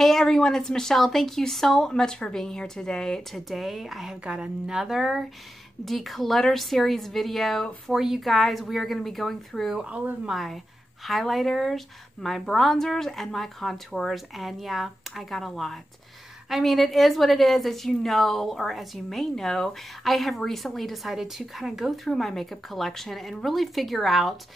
Hey everyone, it's Michelle. Thank you so much for being here today. Today I have got another declutter series video for you guys. We are going to be going through all of my highlighters, my bronzers, and my contours. And yeah, I got a lot. I mean, it is what it is. As you know, or as you may know, I have recently decided to kind of go through my makeup collection and really figure out,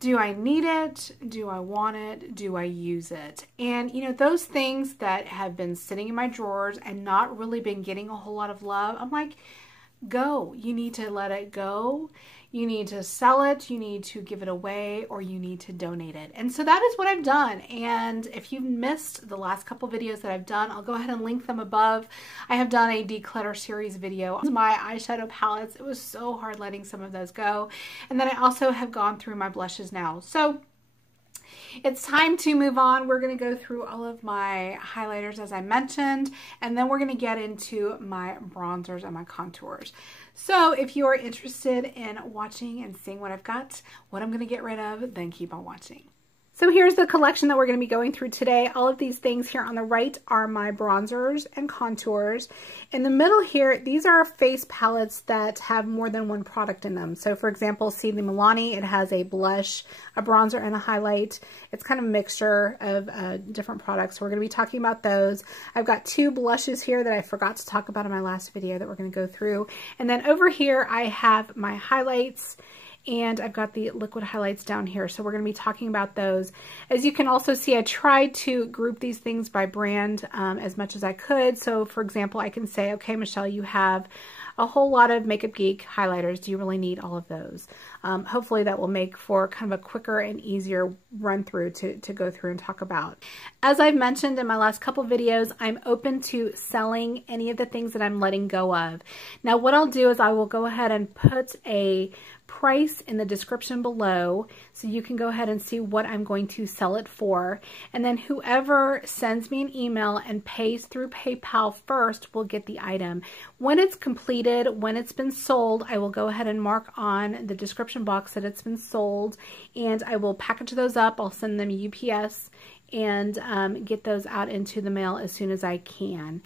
do I need it? Do I want it? Do I use it? And you know, those things that have been sitting in my drawers and not really been getting a whole lot of love, I'm like, go. You need to let it go. You need to sell it. You need to give it away, or you need to donate it. And so that is what I've done. And if you've missed the last couple videos that I've done, I'll go ahead and link them above. I have done a declutter series video on my eyeshadow palettes. It was so hard letting some of those go. And then I also have gone through my blushes now. So it's time to move on. We're going to go through all of my highlighters, as I mentioned, and then we're going to get into my bronzers and my contours. So if you are interested in watching and seeing what I've got, what I'm going to get rid of, then keep on watching. So here's the collection that we're going to be going through today. All of these things here on the right are my bronzers and contours. In the middle here, these are face palettes that have more than one product in them. So for example, see the Milani, it has a blush, a bronzer, and a highlight. It's kind of a mixture of different products. So we're going to be talking about those. I've got two blushes here that I forgot to talk about in my last video that we're going to go through. And then over here, I have my highlights, and I've got the liquid highlights down here. So we're going to be talking about those. As you can also see, I tried to group these things by brand as much as I could. So for example, I can say, okay, Michelle, you have a whole lot of Makeup Geek highlighters. Do you really need all of those? Hopefully that will make for kind of a quicker and easier run through to go through and talk about. As I've mentioned in my last couple videos, I'm open to selling any of the things that I'm letting go of. Now what I'll do is I will go ahead and put a price in the description below so you can go ahead and see what I'm going to sell it for, and then whoever sends me an email and pays through PayPal first will get the item. When it's completed, when it's been sold, I will go ahead and mark on the description box that it's been sold, and I will package those up. I'll send them UPS and get those out into the mail as soon as I can.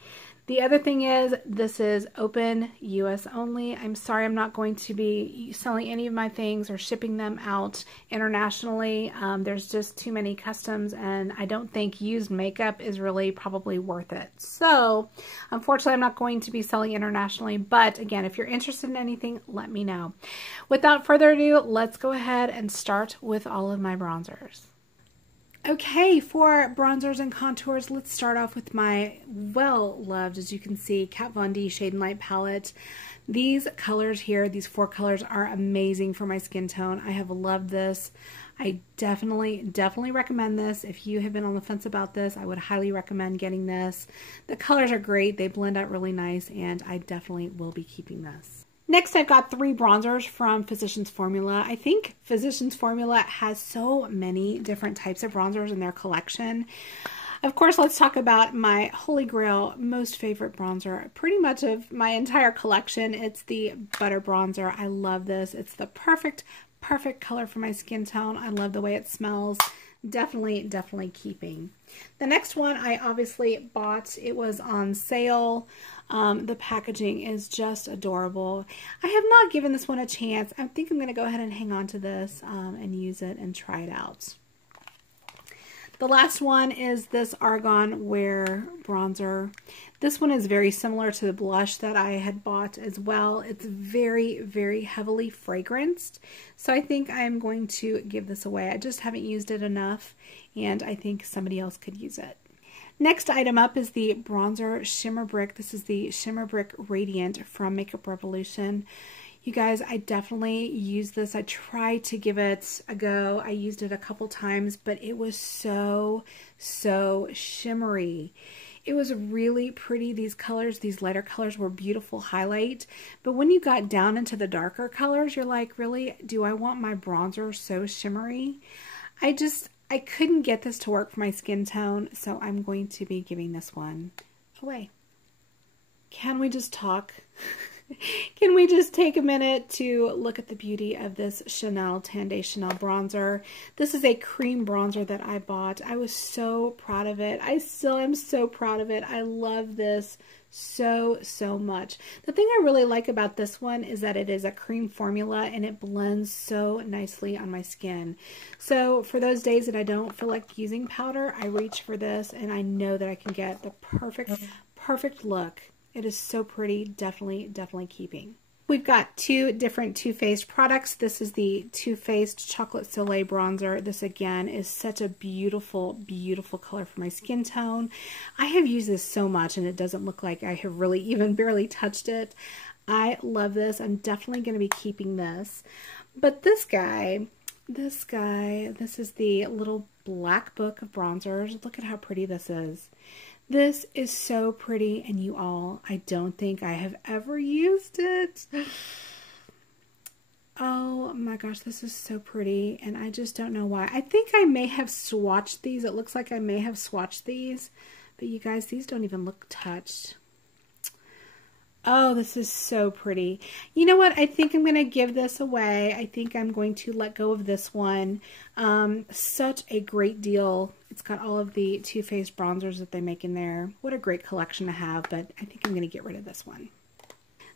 The other thing is, this is open US only. I'm sorry I'm not going to be selling any of my things or shipping them out internationally. There's just too many customs, and I don't think used makeup is really probably worth it. So unfortunately, I'm not going to be selling internationally, but again, if you're interested in anything, let me know. Without further ado, let's go ahead and start with all of my bronzers. Okay, for bronzers and contours, let's start off with my well-loved, as you can see, Kat Von D Shade and Light palette. These colors here, these four colors, are amazing for my skin tone. I have loved this. I definitely recommend this. If you have been on the fence about this, I would highly recommend getting this. The colors are great. They blend out really nice, and I definitely will be keeping this. Next, I've got three bronzers from Physicians Formula. I think Physicians Formula has so many different types of bronzers in their collection. Of course, let's talk about my holy grail, most favorite bronzer, pretty much of my entire collection. It's the Butter Bronzer. I love this. It's the perfect color for my skin tone. I love the way it smells. Definitely keeping. The next one I obviously bought. It was on sale. The packaging is just adorable. I have not given this one a chance. I think I'm going to go ahead and hang on to this and use it and try it out. The last one is this Argan Wear bronzer. This one is very similar to the blush that I had bought as well. It's very heavily fragranced. So I think I'm going to give this away. I just haven't used it enough, and I think somebody else could use it. Next item up is the bronzer Shimmer Brick. This is the Shimmer Brick Radiant from Makeup Revolution. You guys, I definitely used this. I tried to give it a go. I used it a couple times, but it was so shimmery. It was really pretty. These colors, these lighter colors, were beautiful highlight. But when you got down into the darker colors, you're like, really? Do I want my bronzer so shimmery? I couldn't get this to work for my skin tone, so I'm going to be giving this one away. Can we just talk? Can we me just take a minute to look at the beauty of this Chanel Tan Day Chanel bronzer. This is a cream bronzer that I bought. I was so proud of it. I still am so proud of it. I love this so much. The thing I really like about this one is that it is a cream formula and it blends so nicely on my skin. So for those days that I don't feel like using powder, I reach for this and I know that I can get the perfect look. It is so pretty. Definitely keeping. We've got two different Too Faced products. This is the Too Faced Chocolate Soleil Bronzer. This again is such a beautiful color for my skin tone. I have used this so much and it doesn't look like I have really even barely touched it. I love this. I'm definitely going to be keeping this. But this is the little black book of bronzers. Look at how pretty this is. This is so pretty, and you all, I don't think I have ever used it. Oh my gosh, this is so pretty, and I just don't know why. I think I may have swatched these. It looks like I may have swatched these, but you guys, these don't even look touched. Oh, this is so pretty. You know what? I think I'm going to give this away. I think I'm going to let go of this one. Such a great deal. It's got all of the Too Faced bronzers that they make in there. What a great collection to have, but I think I'm going to get rid of this one.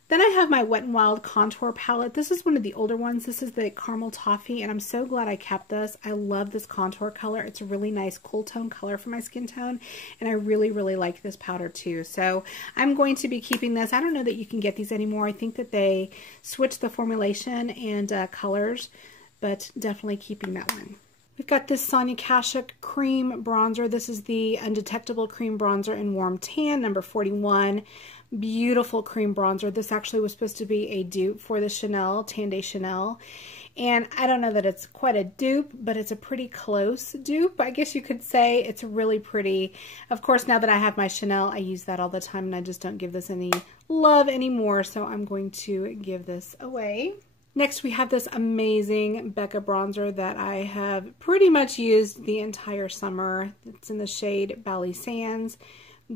Then I have my Wet n Wild contour palette. This is one of the older ones. This is the Caramel Toffee, and I'm so glad I kept this. I love this contour color. It's a really nice cool tone color for my skin tone, and I really like this powder too. So I'm going to be keeping this. I don't know that you can get these anymore. I think that they switched the formulation and colors, but definitely keeping that one. We've got this Sonia Kashuk cream bronzer. This is the Undetectable cream bronzer in Warm Tan, number 41. Beautiful cream bronzer. This actually was supposed to be a dupe for the Chanel, Tan Day Chanel. And I don't know that it's quite a dupe, but it's a pretty close dupe. I guess you could say it's really pretty. Of course, now that I have my Chanel, I use that all the time and I just don't give this any love anymore. So I'm going to give this away. Next, we have this amazing Becca bronzer that I have pretty much used the entire summer. It's in the shade Bali Sands.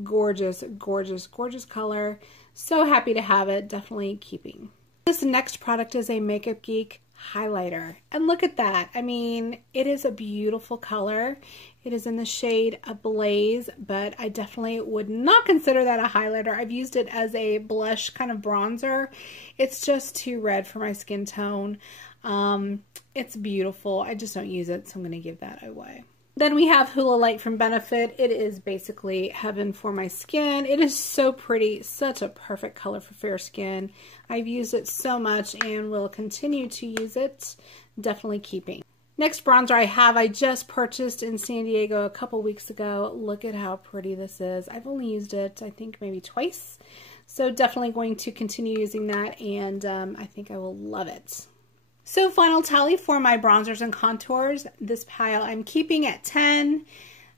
Gorgeous color. So happy to have it. Definitely keeping. This next product is a Makeup Geek highlighter. And look at that. I mean, it is a beautiful color. It is in the shade Ablaze, but I definitely would not consider that a highlighter. I've used it as a blush kind of bronzer. It's just too red for my skin tone. It's beautiful. I just don't use it, so I'm going to give that away. Then we have Hula Light from Benefit. It is basically heaven for my skin. It is so pretty, such a perfect color for fair skin. I've used it so much and will continue to use it. Definitely keeping. Next bronzer I just purchased in San Diego a couple weeks ago. Look at how pretty this is. I've only used it, I think, maybe twice. So definitely going to continue using that, and I think I will love it. So final tally for my bronzers and contours. This pile I'm keeping at 10.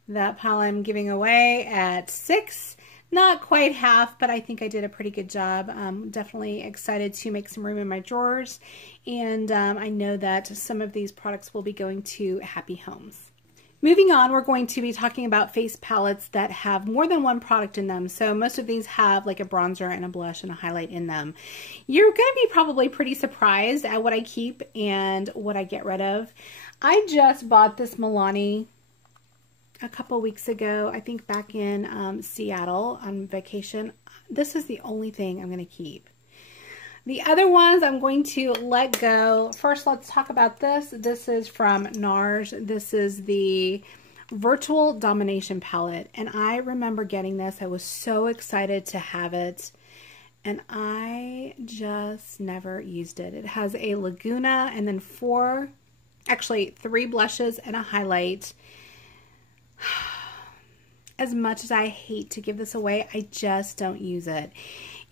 That pile I'm giving away at 6. Not quite half, but I think I did a pretty good job. Definitely excited to make some room in my drawers. And I know that some of these products will be going to happy homes. Moving on, we're going to be talking about face palettes that have more than one product in them. So most of these have like a bronzer and a blush and a highlight in them. You're going to be probably pretty surprised at what I keep and what I get rid of. I just bought this Milani a couple weeks ago, I think back in Seattle on vacation. This is the only thing I'm going to keep. The other ones I'm going to let go. First, let's talk about this. This is from Nars. This is the Virtual Domination palette. And I remember getting this. I was so excited to have it. And I just never used it. It has a Laguna and then 3 blushes and a highlight. As much as I hate to give this away, I just don't use it.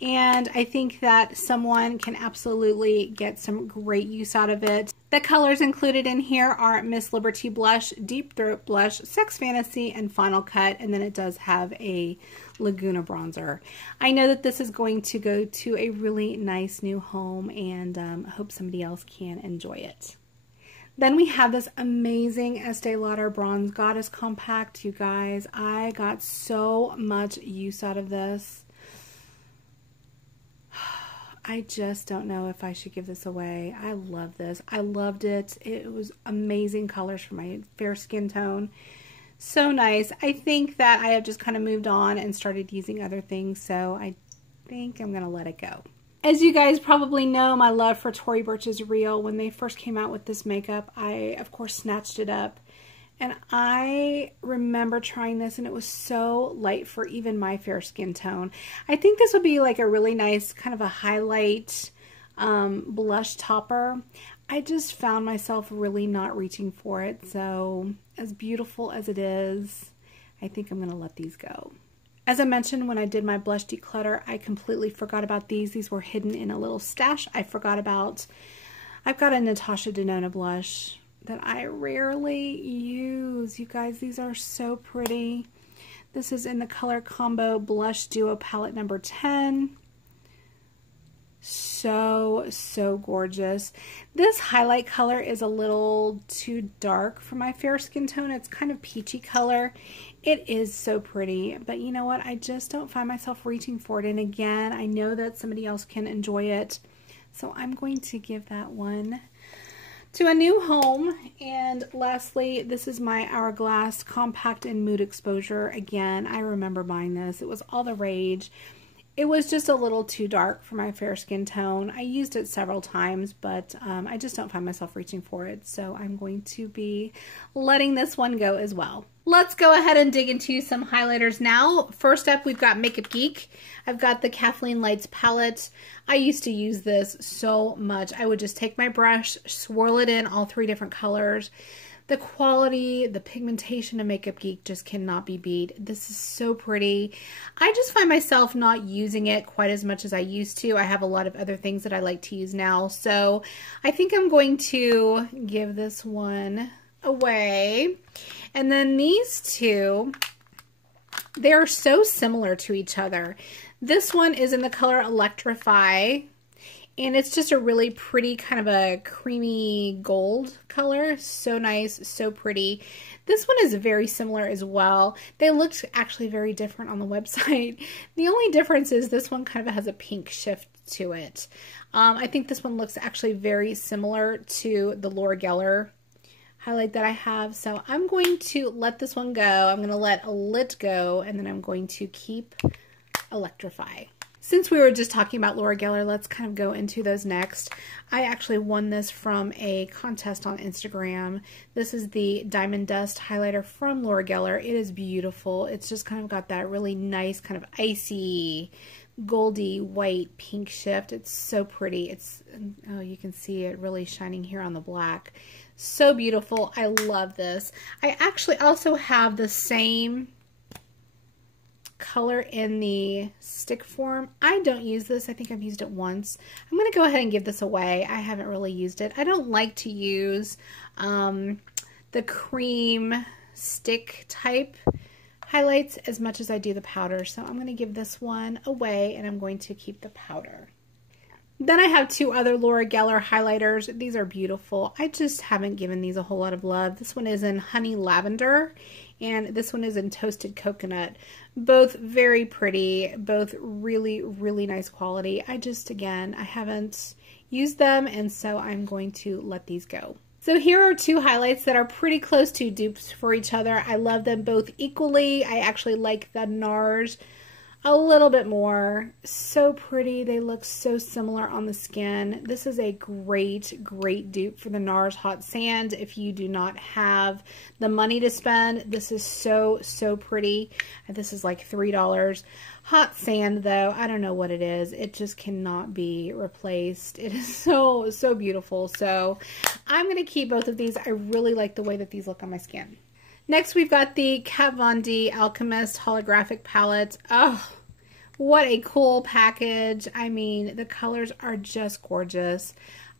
And I think that someone can absolutely get some great use out of it. The colors included in here are Miss Liberty Blush, Deep Throat Blush, Sex Fantasy, and Final Cut. And then it does have a Laguna bronzer. I know that this is going to go to a really nice new home, and I hope somebody else can enjoy it. Then we have this amazing Estee Lauder Bronze Goddess Compact. You guys, I got so much use out of this. I just don't know if I should give this away. I love this. I loved it. It was amazing colors for my fair skin tone. So nice. I think that I have just kind of moved on and started using other things, so I think I'm going to let it go. As you guys probably know, my love for Tory Burch is real. When they first came out with this makeup, I, of course, snatched it up. And I remember trying this, and it was so light for even my fair skin tone. I think this would be like a really nice kind of a highlight blush topper. I just found myself really not reaching for it. So as beautiful as it is, I think I'm going to let these go. As I mentioned, when I did my blush declutter, I completely forgot about these. These were hidden in a little stash I forgot about. I've got a Natasha Denona blush that I rarely use. You guys, these are so pretty. This is in the color combo blush duo palette number 10. So gorgeous. This highlight color is a little too dark for my fair skin tone. It's kind of peachy color. It is so pretty, but you know what? I just don't find myself reaching for it. And again, I know that somebody else can enjoy it. So I'm going to give that one to a new home. And lastly, this is my Hourglass Compact and Mood Exposure. Again, I remember buying this. It was all the rage. It was just a little too dark for my fair skin tone. I used it several times, but I just don't find myself reaching for it. So I'm going to be letting this one go as well. Let's go ahead and dig into some highlighters now. First up, we've got Makeup Geek. I've got the Kathleen Lights palette. I used to use this so much. I would just take my brush, swirl it in all 3 different colors. The quality, the pigmentation of Makeup Geek just cannot be beat. This is so pretty. I just find myself not using it quite as much as I used to. I have a lot of other things that I like to use now. So I think I'm going to give this one away. And then these two, they're so similar to each other. This one is in the color Electrify. And it's just a really pretty kind of a creamy gold color. So nice, so pretty. This one is very similar as well. They looked actually very different on the website. The only difference is this one kind of has a pink shift to it. I think this one looks actually very similar to the Laura Geller highlight that I have. So I'm going to let this one go. I'm going to let Lit go, and then I'm going to keep Electrify. Since we were just talking about Laura Geller, let's kind of go into those next. I actually won this from a contest on Instagram. This is the Diamond Dust highlighter from Laura Geller. It is beautiful. It's just kind of got that really nice kind of icy, goldy, white, pink shift. It's so pretty. It's, oh, you can see it really shining here on the black. So beautiful. I love this. I actually also have the same color in the stick form. I don't use this. I think I've used it once. I'm going to go ahead and give this away. I haven't really used it. I don't like to use the cream stick type highlights as much as I do the powder. So I'm going to give this one away, and I'm going to keep the powder. Then I have 2 other Laura Geller highlighters. These are beautiful. I just haven't given these a whole lot of love. This one is in Honey Lavender, and this one is in Toasted Coconut. Both very pretty, both really, really nice quality. I just, again, I haven't used them, and so I'm going to let these go. So here are 2 highlights that are pretty close to dupes for each other. I love them both equally. I actually like the Nars a little bit more. So pretty. They look so similar on the skin. This is a great dupe for the Nars Hot Sand. If you do not have the money to spend, this is so pretty. This is like $3. Hot Sand, though, I don't know what it is. It just cannot be replaced. It is so beautiful. So I'm going to keep both of these. I really like the way that these look on my skin. Next, we've got the Kat Von D Alchemist Holographic Palette. Oh, what a cool package. I mean, the colors are just gorgeous.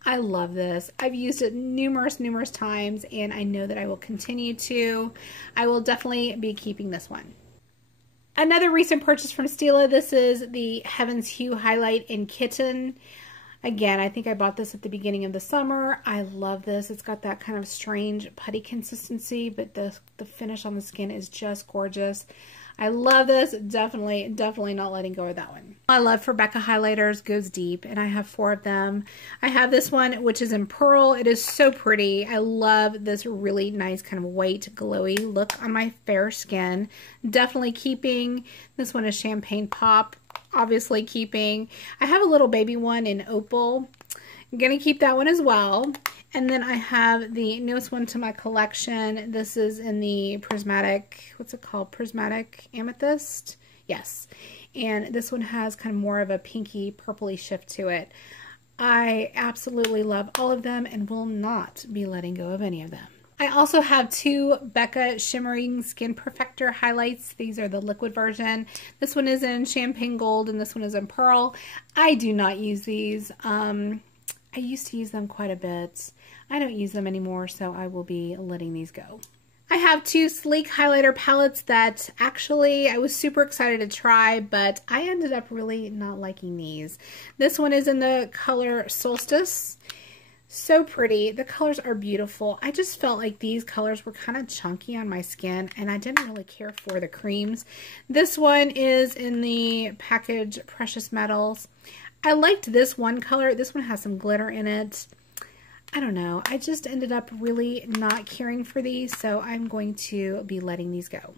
I love this. I've used it numerous times, and I know that I will continue to. I will definitely be keeping this one. Another recent purchase from Stila. This is the Heaven's Hue Highlight in Kitten. Again, I think I bought this at the beginning of the summer. I love this. It's got that kind of strange putty consistency, but the finish on the skin is just gorgeous. I love this. Definitely not letting go of that one. My love for Becca highlighters goes deep, and I have 4 of them. I have this one, which is in Pearl. It is so pretty. I love this really nice kind of white, glowy look on my fair skin. Definitely keeping. This one is Champagne Pop. Obviously keeping. I have a little baby one in Opal. I'm going to keep that one as well. And then I have the newest one to my collection. This is in the prismatic, what's it called? Prismatic Amethyst? Yes. And this one has kind of more of a pinky purpley shift to it. I absolutely love all of them and will not be letting go of any of them. I also have 2 Becca Shimmering Skin Perfector highlights. These are the liquid version. This one is in Champagne Gold and this one is in Pearl. I do not use these. I used to use them quite a bit. I don't use them anymore, so I will be letting these go. I have 2 sleek highlighter palettes that actually I was super excited to try, but I ended up really not liking these. This one is in the color Solstice. So pretty. The colors are beautiful. I just felt like these colors were kind of chunky on my skin, and I didn't really care for the creams. This one is in the package Precious Metals. I liked this one color. This one has some glitter in it. I don't know. I just ended up really not caring for these, so I'm going to be letting these go.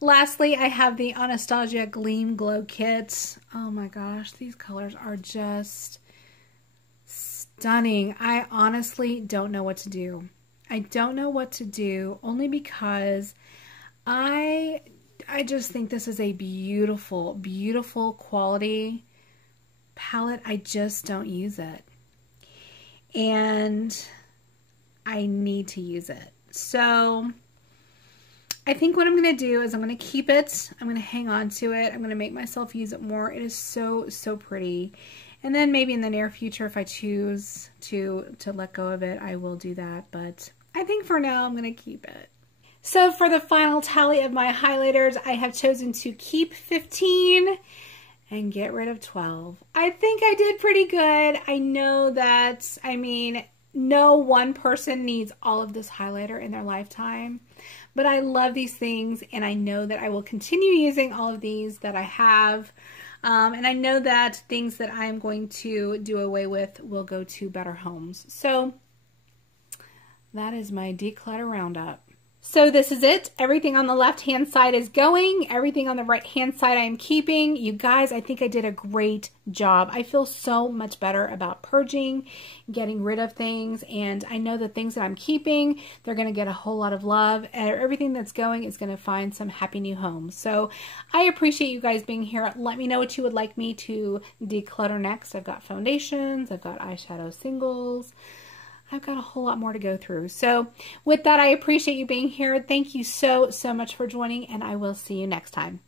Lastly, I have the Anastasia Gleam Glow Kit. Oh my gosh, these colors are just stunning. I honestly don't know what to do. I don't know what to do only because I just think this is a beautiful, beautiful quality palette. I just don't use it. And I need to use it. So I think what I'm going to do is I'm going to keep it. I'm going to hang on to it. I'm going to make myself use it more. It is so, so pretty. And then maybe in the near future, if I choose to let go of it, I will do that. But I think for now, I'm going to keep it. So for the final tally of my highlighters, I have chosen to keep 15 and get rid of 12. I think I did pretty good. I know that, I mean, no one person needs all of this highlighter in their lifetime, but I love these things, and I know that I will continue using all of these that I have, and I know that things that I'm going to do away with will go to better homes. So that is my declutter roundup. So this is it. Everything on the left-hand side is going. Everything on the right-hand side I am keeping. You guys, I think I did a great job. I feel so much better about purging, getting rid of things, and I know the things that I'm keeping, they're going to get a whole lot of love, and everything that's going is going to find some happy new homes. So I appreciate you guys being here. Let me know what you would like me to declutter next. I've got foundations, I've got eyeshadow singles, I've got a whole lot more to go through. So with that, I appreciate you being here. Thank you so, so much for joining, and I will see you next time.